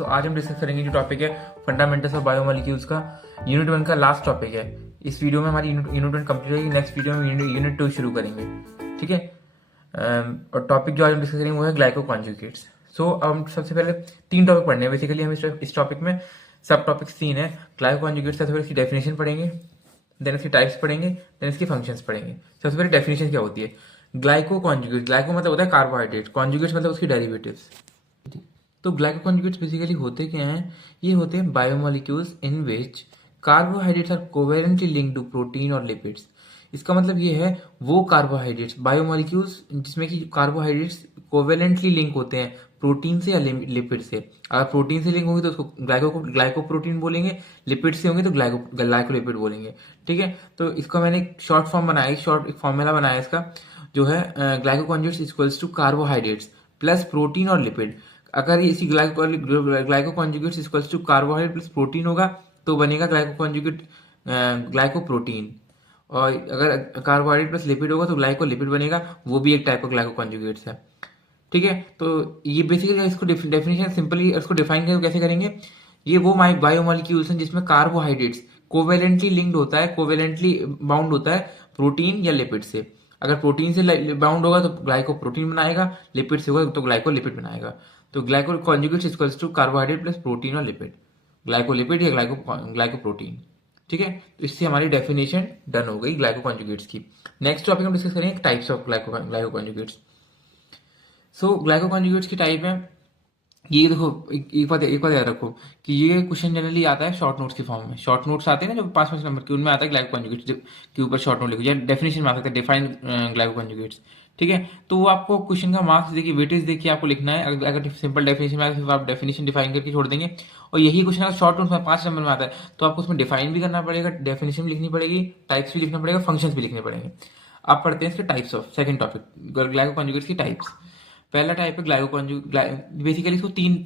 आज हम डिस्कस करेंगे जो टॉपिक है फंडामेंटल्स ऑफ बायोमोलिक्यूल्स का। यूनिट 1 का लास्ट टॉपिक है। इस वीडियो में हमारी यूनिट 1 कंप्लीट होगी। नेक्स्ट वीडियो में यूनिट 2 शुरू करेंगे, ठीक है। और टॉपिक जो आज हम डिस्कस करेंगे वो है ग्लाइको कॉन्जुगेट्स। सो अब हम सबसे पहले 3 टॉपिक पढ़ने हैं। बेसिकली हम इस टॉपिक में सब टॉपिक्स 3 है। ग्लाइको कॉन्जुगेट्स का सबसे पहले इसकी डेफिनेशन पढ़ेंगे, देन इसकी टाइप्स पढ़ेंगे, देन इसकी फंक्शंस पढ़ेंगे। सबसे पहले डेफिनेशन क्या होती है। ग्लाइको कॉन्जुगेट, ग्लाइको मतलब होता है कार्बोहाइड्रेट, कॉन्जुगेट्स मतलब उसकी डेरिवेटिव्स। तो ग्लाइकोकॉन्जुगेट्स बेसिकली होते क्या हैं? ये होते हैं biomolecules in which carbohydrates are covalently linked to protein और लिपिड्स। इसका मतलब ये है वो कार्बोहाइड्रेट्स, बायोमोलिक्यूल्स जिसमें कि कार्बोहाइड्रेट्स कोवेलेंटली लिंक होते हैं प्रोटीन से या लिपिड से। अगर प्रोटीन से लिंक होंगे तो उसको ग्लाइकोप्रोटीन बोलेंगे, लिपिड से होंगे तो ग्लाइकोलिपिड बोलेंगे, ठीक है। तो इसका मैंने एक शॉर्ट फॉर्म बनाया, शॉर्ट फॉर्मूला बनाया इसका, जो है glycoconjugates equals to carbohydrates plus protein और लिपिड। अगर इसी glycoconjugates equals to carbohydrate plus protein होगा तो बनेगा ग्लाइकोकॉन्जुगेट ग्लाइकोप्रोटीन। और अगर कार्बोहाइड्रेट प्लस लिपिड होगा तो ग्लाइकोलिपिड बनेगा, वो भी एक टाइप का ग्लाइकोकॉन्जुगेट्स है, ठीक है। तो ये बेसिकली इसको डेफिनेशन सिंपली इसको डिफाइन कैसे करेंगे। ये वो बायोमोलिक्यूल्स हैं जिसमें कार्बोहाइड्रेट्स कोवेलेंटली लिंक्ड होता है, कोवेलेंटली बाउंड होता है प्रोटीन या लिपिड से। अगर प्रोटीन से बाउंड होगा तो ग्लाइकोप्रोटीन बनाएगा, लिपिड से होगा तो ग्लाइकोलिपिड बनाएगा। तो glyco conjugates equals to carbohydrate plus protein और लिपिड, ग्लाइकोलिपिड या ग्लाइकोप्रोटीन, ठीक है। तो इससे हमारी डेफिनेशन डन हो गई ग्लाइको कॉन्जुगेट्स की। नेक्स्ट टॉपिक हम डिस्कस करेंगे types of glyco conjugates. So glyco conjugates की टाइप है ये। देखो एक बात याद रखो कि ये क्वेश्चन जनरली आता है शॉर्ट नोट्स के फॉर्म में। शॉर्ट नोट्स आते हैं ना जो 5-5 नंबर के, उनमें आता है ग्लाइको कॉन्जुगेट्स के ऊपर शॉर्ट नोट लिखो या डेफिनेशन में आ सकता है डिफाइन ग्लाइको कॉन्जुगेट्स, ठीक है। तो वो आपको क्वेश्चन का मार्क्स देखिए, वेटेज देखिए आपको लिखना है। अगर सिंपल डेफिनेशन में आए तो आप डेफिनेशन डिफाइन करके छोड़ देंगे। और यही क्वेश्चन अगर शॉर्ट नोट्स में 5 नंबर में आता है तो आपको उसमें डिफाइन भी करना पड़ेगा, डेफिनेशन भी लिखनी पड़ेगी, टाइप्स भी लिखना पड़ेगा, फंक्शंस भी लिखने पड़ेंगे। आप पढ़ते हैं इसके types of second topic glyco conjugates की टाइप्स। पहला टाइप है बेसिकली इसको 3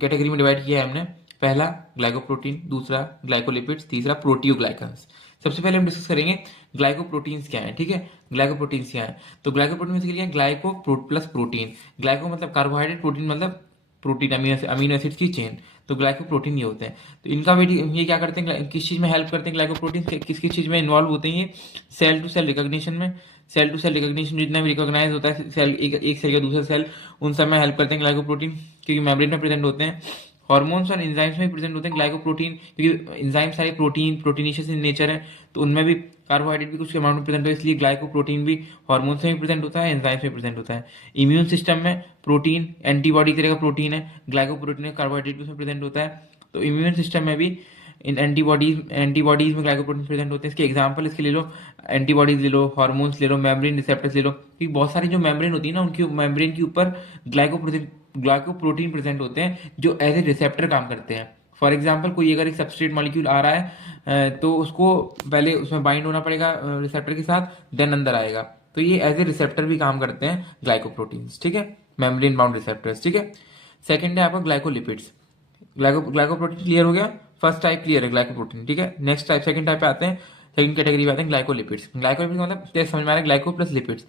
कैटेगरी में डिवाइड किया है हमने। पहला ग्लाइकोप्रोटीन, दूसरा ग्लाइकोलिपिड्स, तीसरा प्रोटियोग्लाइकन्स। सबसे पहले हम डिस्कस करेंगे ग्लाइकोप्रोटीन्स क्या है, ठीक है। ग्लाइकोप्रोटीन्स क्या है? तो ग्लाइकोप्रोटीन बेसिकली है ग्लाइको प्लस प्रोटीन। ग्लाइको मतलब कार्बोहाइड्रेट, प्रोटीन मतलब प्रोटीन अमीनो एसिड्स की चेन। तो ग्लाइकोप्रोटीन ये होते हैं। तो इनका वेट ये क्या करते हैं, किस चीज में हेल्प करते हैं ग्लाइकोप्रोटीन, किस किस चीज में इन्वॉल्व होते हैं ये? सेल टू सेल रिकॉग्निशन में। सेल टू सेल रिकॉग्निशन जितना भी रिकॉग्नाइज होता है सेल, एक सेल का दूसरा सेल, उन सब में हेल्प करते हैं ग्लाइकोप्रोटीन, क्योंकि मेम्ब्रेन में प्रेजेंट होते हैं। हार्मोन्स और एंजाइम्स में प्रेजेंट होते हैं ग्लाइकोप्रोटीन, क्योंकि एंजाइम सारे प्रोटीनिशियस इन नेचर है, तो उनमें भी कार्बोहाइड्रेट भी कुछ अमाउंट में प्रेजेंट होता है, इसलिए ग्लाइकोप्रोटीन भी हार्मोन्स में भी प्रेजेंट होता है, एंजाइम्स में प्रेजेंट होता है। इम्यून सिस्टम में प्रोटीन एंटीबॉडी तरह का प्रोटीन है, ग्लाइकोप्रोटीन कार्बोहाइड्रेट भी उसमें प्रेजेंट होता है। तो इम्यून सिस्टम में भी इन एंटीबॉडीज में ग्लाइकोप्रोटीन प्रेजेंट होते हैं। इसके एग्जांपल इसके ले लो, एंटीबॉडीज ले लो, हार्मोन्स ले लो, मेम्ब्रेन रिसेप्टर्स ले लो, क्योंकि बहुत सारी जो मेम्ब्रेन होती है ना उनकी मेम्ब्रेन के ऊपर ग्लाइकोप्रोटीन प्रेजेंट होते हैं जो एज ए रिसेप्टर काम करते हैं। फॉर एग्जाम्पल कोई अगर एक सबस्ट्रेट मॉलिक्यूल आ रहा है तो उसको पहले उसमें बाइंड होना पड़ेगा रिसेप्टर के साथ, देन अंदर आएगा। तो ये एज ए रिसेप्टर भी काम करते हैं ग्लाइकोप्रोटीन्स, ठीक है, मेम्ब्रेन बाउंड रिसेप्टर्स, ठीक है। सेकंड है आपका ग्लाइकोलिपिड्स। ग्लाइकोप्रोटीन क्लियर हो गया, फर्स्ट टाइप क्लियर है ग्लाइकोप्रोटीन, ठीक है। नेक्स्ट टाइप सेकंड टाइप पे आते हैं, सेकंड कैटेगरी पे आते हैं ग्लाइकोलिपिड्स। ग्लाइकोलिपिड्स मतलब समझ में आ रहा है, glyco plus lipids,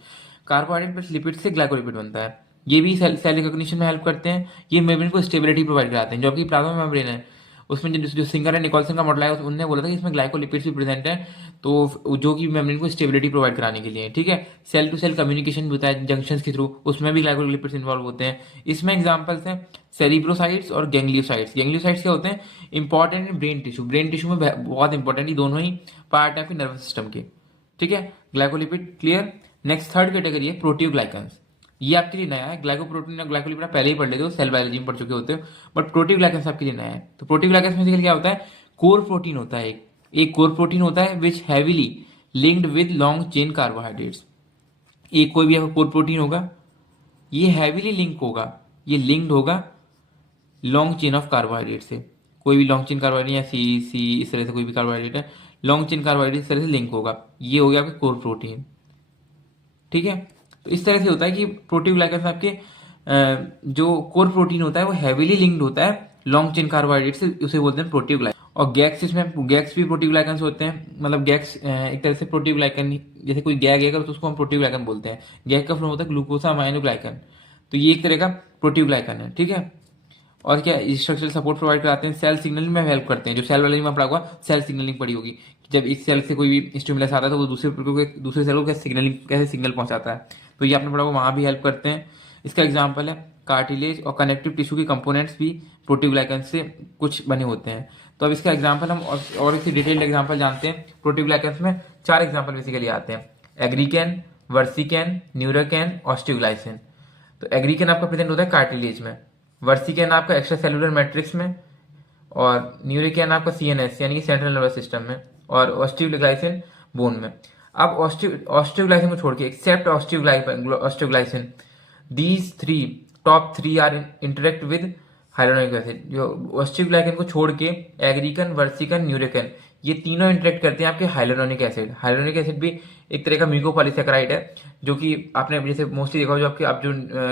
carbohydrate plus lipid से ग्लाइकोलिपिड बनता है। ये भी सेल रिकॉग्निशन में हेल्प करते हैं। ये मेम्ब्रेन को स्टेबिलिटी प्रोवाइड कराते हैं, जो कि प्लाज्मा मेम्ब्रेन है उसमें जो सिंगर है निकोलसन का मॉडल है उन्होंने बोला था कि इसमें ग्लाइकोलिपिड्स भी प्रेजेंट है, तो जो कि मेम्ब्रेन को स्टेबिलिटी प्रोवाइड कराने के लिए, ठीक है। सेल टू सेल कम्युनिकेशन भी होता है जंक्शंस के थ्रू, उसमें भी ग्लाइकोलिपिड्स इन्वॉल्व होते हैं। इसमें एग्जांपल्स हैं सेरिब्रोसाइट्स और गैंग्लियोसाइट्स। गैंग्लियोसाइट्स क्या होते हैं? Important brain tissue, brain tissue में बहुत इंपॉर्टेंट, ये दोनों ही पार्ट है नर्वस सिस्टम के, ठीक है। Glycolipid clear. Next third category है प्रोटियोग्लाइकन्स। ये आपके लिए नया है। ग्लाइकोप्रोटीन और ग्लाइकोलिपिड आप पहले ही पढ़ लेते हो, सेल बायोलॉजी में पढ़ चुके होते हो, बट प्रोटियोग्लाइकन्स आपके लिए नया है। तो प्रोटियोग्लाइकन्स में क्या होता है? कोर प्रोटीन होता है, एक कोर प्रोटीन होता है which heavily linked with long chain carbohydrates. एक कोई भी आपका कोर प्रोटीन होगा, ये हैवीली लिंक होगा, ये लिंक्ड होगा लॉन्ग चेन ऑफ कार्बोहाइड्रेट से। कोई भी लॉन्ग चेन कार्बोहाइड्रेट या सी इस तरह से कोई भी कार्बोहाइड्रेट है, लॉन्ग चेन कार्बोहाइड्रेट इस तरह से लिंक होगा, ये हो गया आपका कोर प्रोटीन, ठीक है। तो इस तरह से होता है कि प्रोटियोग्लाइकन्स आपके जो कोर प्रोटीन होता है वो हैवीली लिंक्ड होता है लॉन्ग चेन कार्बोहाइड्रेट से, उसे बोलते हैं प्रोटियोग्लाइकन। और गैग्स, इसमें गैग्स भी प्रोटियोग्लाइकन्स होते हैं, मतलब गैग्स एक तरह से प्रोटियोग्लाइकन, जैसे कोई गैग है तो उसको हम प्रोटियोग्लाइकन बोलते हैं। गैग का फॉर्म होता है ग्लूकोसा अमाइनोग्लाइकन, तो ये एक तरह का प्रोटियोग्लाइकन है, ठीक है। और क्या स्ट्रक्चरल सपोर्ट प्रोवाइड कराते हैं, सेल सिग्नलिंग में हेल्प करते हैं। जो सेल वाले में पढ़ा होगा, सेल सिग्नलिंग पड़ी होगी, जब एक सेल से कोई भी स्टिमुलस आता है तो वो दूसरे सेल को कैसे सिग्नल पहुंचाता है, तो ये आपने पढ़ा होगा, वहाँ भी हेल्प करते हैं। इसका एग्जाम्पल है कार्टिलेज और कनेक्टिव टिश्यू के कंपोनेंट्स भी प्रोटीग्लाइकन से कुछ बने होते हैं। तो अब इसका एग्जाम्पल हम और इसकी डिटेल्ड एग्जाम्पल जानते हैं। प्रोटीग्लाइकन्स में 4 एग्जाम्पल बेसिकली आते हैं, एग्रीकैन, वर्सिकैन, न्यूरोकैन, ऑस्टियोग्लाइसिन। तो एग्रीकैन आपका प्रेजेंट होता है कार्टिलेज में, वर्सिकैन आपका एक्स्ट्रा सेलुलर मैट्रिक्स में, और न्यूरोकैन आपका सीएनएस यानी कि सेंट्रल नर्वस सिस्टम में, और ऑस्टियोग्लाइसिन बोन में। अब ऑस्टियोग्लाइसिन को छोड़ के, except osteoglycin, these top three are interact with hyaluronic acid. जो ऑस्टियोग्लाइसिन को छोड़ के एग्रीकन, वर्सिकन, न्यूरोकैन, ये तीनों इंटरेक्ट करते हैं आपके हाइलोनिक एसिड। हाइलोनिक एसिड भी एक तरह का म्यूकोपॉलीसेकेराइड है, जो कि आपने जैसे मोस्टली देखा हो, जो आप जो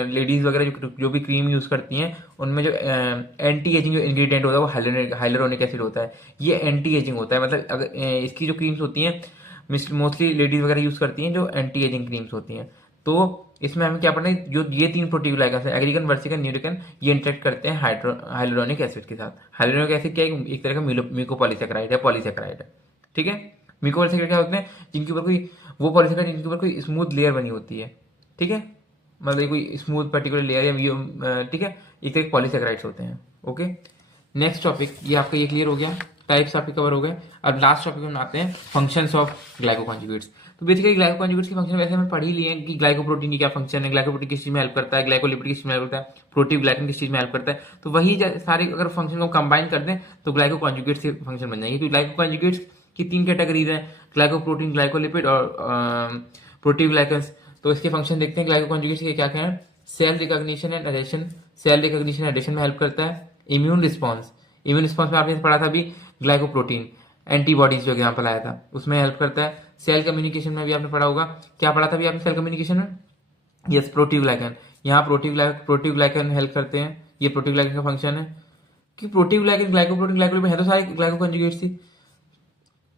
लेडीज वगैरह जो भी क्रीम यूज करती हैं, उनमें जो एंटी एजिंग जो इंग्रेडिएंट होता है वो हाइलोनिक एसिड होता है। ये एंटी एजिंग होता है, मतलब अगर इसकी जो क्रीम्स होती हैं मोस्टली लेडीज वगैरह यूज करती हैं, जो एंटी एजिंग क्रीम्स होती हैं। तो इसमें हमें क्या पढ़ना है, जो ये 3 प्रोटीग्लाइकन्स है, एग्रीकन, वर्सिकन, न्यूरोकैन, ये इंटरेक्ट करते हैं हाइलोनिक एसिड के साथ। हाइलोनिक एसिड क्या है, एक तरह का म्यूकोपॉलीसेकेराइड है, पॉलीसेकेराइड है, ठीक है। म्यूकोपॉलीसेकेराइड क्या होते हैं, जिनके ऊपर कोई वो पॉलीसेकेराइड जिनके ऊपर कोई स्मूथ लेयर बनी होती है, ठीक है, मतलब कोई स्मूथ पर्टिकुलर लेयर या ठीक है, एक तरह के पॉलीसेकेराइड्स होते हैं। ओके, नेक्स्ट टॉपिक, ये आपका ये क्लियर हो गया, टाइप्स आपके कवर हो गए। अब लास्ट टॉपिक में आते हैं फंक्शंस ऑफ ग्लाइकोकॉन्जुगेट्स। तो बेसिकली ग्लाइकोकॉन्जुगेट्स की फंक्शन वैसे हमें पढ़ ही लिए हैं कि ग्लाइकोप्रोटीन की क्या फंक्शन है, ग्लाइकोप्रोटीन किस चीज में हेल्प करता है, ग्लाइकोलिपिड किस चीज में हेल्प करता है, प्रोटीग्लाइकन किस चीज में हेल्प करता है। तो वही सारे अगर फंक्शन को कंबाइन कर दें तो ग्लाइकोकॉन्जुगेट्स के फंक्शन बन जाएंगे। तो ग्लाइकोकॉन्जुगेट्स की 3 कैटेगरीज हैं, ग्लाइकोप्रोटीन, ग्लाइकोलिपिड और प्रोटीग्लाइकन्स। तो इसके फंक्शन देखते हैं ग्लाइकोकॉन्जुगेट्स के क्या क्या है। Cell recognition and addition, cell recognition addition में हेल्प करता है। इम्यून रिस्पॉन्स में आपने पढ़ा था अभी, ग्लाइकोप्रोटीन एंटीबॉडीज जो एग्जांपल आया था उसमें हेल्प करता है। सेल कम्युनिकेशन में भी आपने पढ़ा होगा, क्या पढ़ा था अभी आपने सेल कम्युनिकेशन में, यस, प्रोटीग्लाइकन। यहाँ प्रोटीग्लाइकन हेल्प करते हैं, ये प्रोटीग्लाइकन का फंक्शन है। कि प्रोटीग्लाइकन, ग्लाइकोप्रोटीन, ग्लाइकोलिपिड है तो सारे ग्लाइकोकॉन्जुगेट्स थी।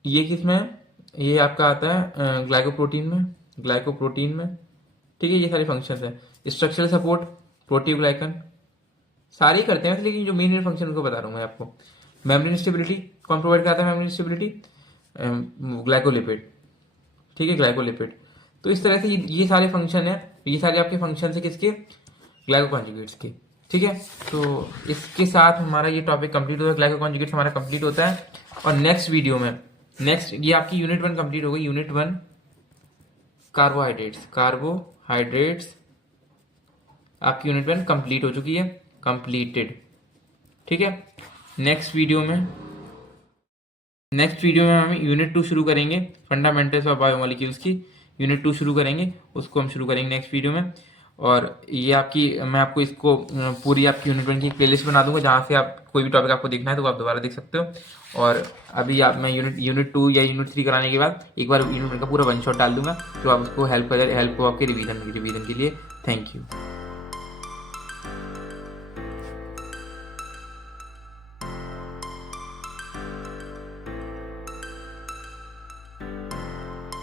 ये किसमें है, ये आपका आता है ग्लाइकोप्रोटीन में, ठीक है। ये सारे फंक्शन है। स्ट्रक्चरल सपोर्ट प्रोटीग्लाइकन सारे ही करते हैं, लेकिन जो मेन फंक्शन उनको बता रहा हूँ मैं आपको। मेम्ब्रेन स्टेबिलिटी कौन प्रोवाइड कराता है, मेम्ब्रेन स्टेबिलिटी ग्लाइकोलिपिड, ठीक है, ग्लाइकोलिपिड। तो इस तरह से ये सारे फंक्शन है, ये सारे आपके फंक्शन है किसके, ग्लाइकोकॉन्जुगेट्स के, ठीक है। तो इसके साथ हमारा ये टॉपिक कंप्लीट होता है, ग्लाइकोकॉन्जुगेट्स हमारा कंप्लीट होता है। और नेक्स्ट वीडियो में ये आपकी यूनिट 1 कंप्लीट हो गई। यूनिट 1 कार्बोहाइड्रेट्स आपकी यूनिट 1 कंप्लीट हो चुकी है, कंप्लीटेड, ठीक है। नेक्स्ट वीडियो में हम यूनिट 2 शुरू करेंगे, फंडामेंटल्स ऑफ बायोमोलिक्यूल्स की यूनिट 2 शुरू करेंगे, उसको हम शुरू करेंगे नेक्स्ट वीडियो में। और ये मैं आपको इसको पूरी आपकी यूनिट 1 की प्लेलिस्ट बना दूंगा, जहाँ से आप कोई भी टॉपिक आपको देखना है तो आप दोबारा देख सकते हो। और अभी मैं यूनिट 2 या यूनिट 3 कराने के बाद एक बार यूनिट 1 का पूरा 1 शॉट डाल दूंगा, जो आप उसको हेल्प हो आपके रिवीजन के लिए। Thank you.